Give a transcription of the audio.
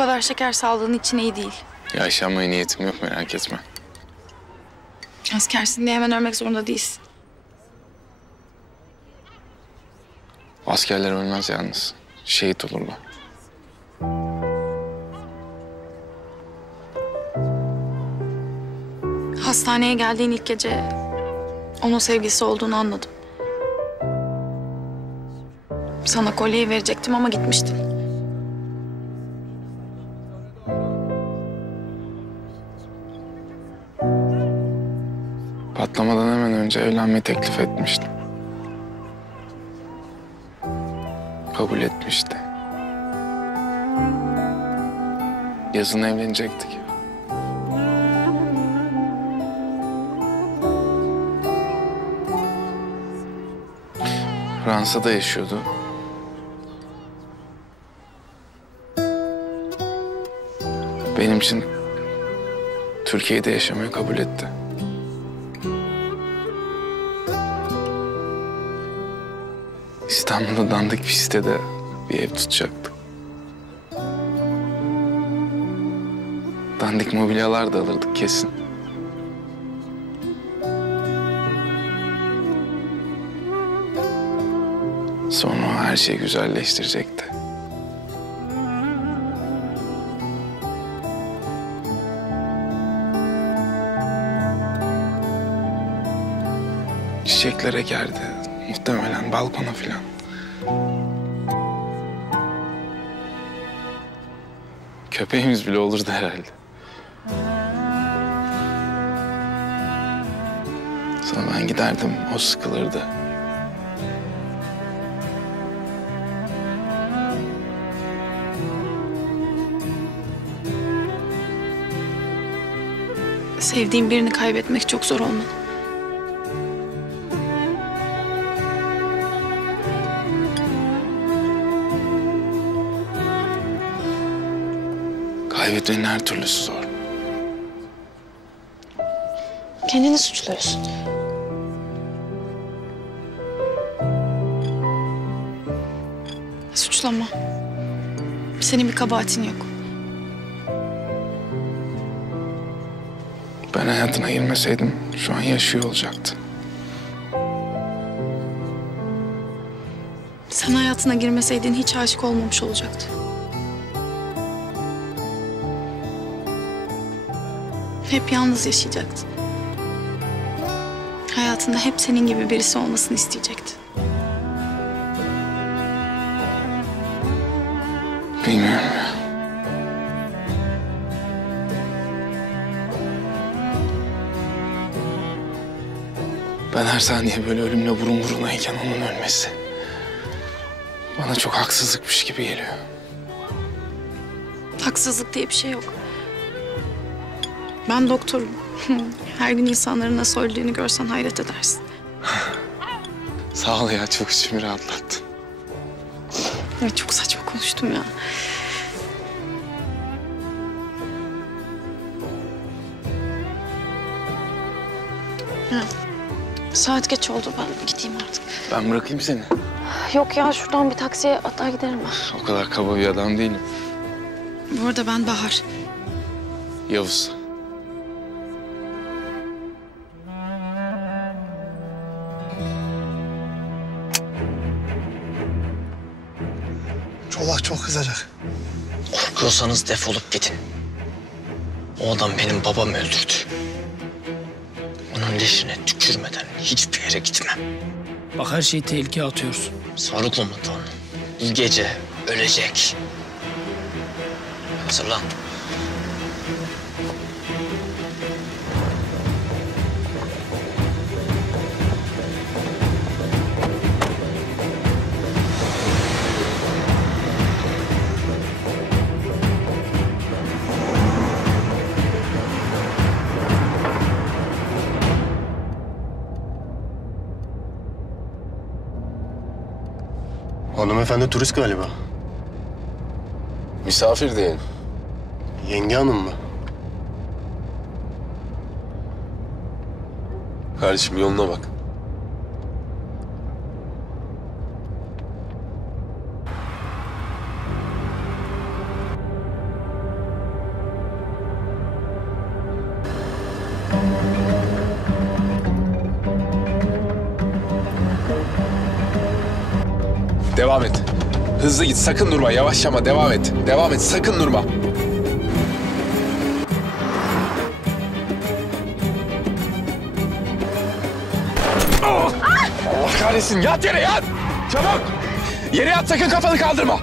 kadar şeker sağlığın için iyi değil. Yaşanmaya niyetim yok, merak etme. Askersin diye hemen ölmek zorunda değilsin. Askerler ölmez yalnız. Şehit olurlar. Hastaneye geldiğin ilk gece onun sevgilisi olduğunu anladım. Sana kolyeyi verecektim ama gitmiştin. Patlamadan hemen önce evlenmeyi teklif etmiştim. Kabul etmişti. Yazın evlenecektik. Fransa'da yaşıyordu. Benim için Türkiye'de yaşamayı kabul etti. İstanbul'da dandik bir sitede bir ev tutacaktı. Dandik mobilyalar da alırdık kesin. Sonra o her şeyi güzelleştirecekti. Çiçekler ekerdi. Muhtemelen balkona filan. Köpeğimiz bile olurdu herhalde. Sonra ben giderdim, o sıkılırdı. Sevdiğin birini kaybetmek çok zor olmalı. Kaybetmenin her türlüsü zor. Kendini suçluyorsun. Suçlama. Senin bir kabahatin yok. Ben hayatına girmeseydim şu an yaşıyor olacaktı. Sen hayatına girmeseydin hiç aşık olmamış olacaktı. Hep yalnız yaşayacaktı. Hayatında hep senin gibi birisi olmasını isteyecekti. Bilmiyorum ya. Ben her saniye böyle ölümle burun burunayken onun ölmesi bana çok haksızlıkmış gibi geliyor. Haksızlık diye bir şey yok. Ben doktorum. Her gün insanların nasıl öldüğünü görsen hayret edersin. Sağ ol ya, çok içimi rahatlattın. Ya çok saçma konuştum ya. Ha. Saat geç oldu, ben gideyim artık. Ben bırakayım seni. Yok ya, şuradan bir taksiye atlar giderim ben. O kadar kaba bir adam değilim. Bu arada ben Bahar. Yavuz. Çolak çok kızacak. Korkuyorsanız defolup gidin. O adam benim babamı öldürdü. Onun leşine tükürmeden hiçbir yere gitmem. Bak her şeyi tehlikeye atıyorsun. Sarı komutan bu gece ölecek. Hazırlan. Hanımefendi turist galiba. Misafir diyelim. Yenge hanım mı? Kardeşim yoluna bak. devam et. Hızlı git, sakın durma. Yavaşlama, devam et. Devam et, sakın durma. Allah kahretsin, yat yere yat! Çabuk! Yere yat, sakın kafanı kaldırma.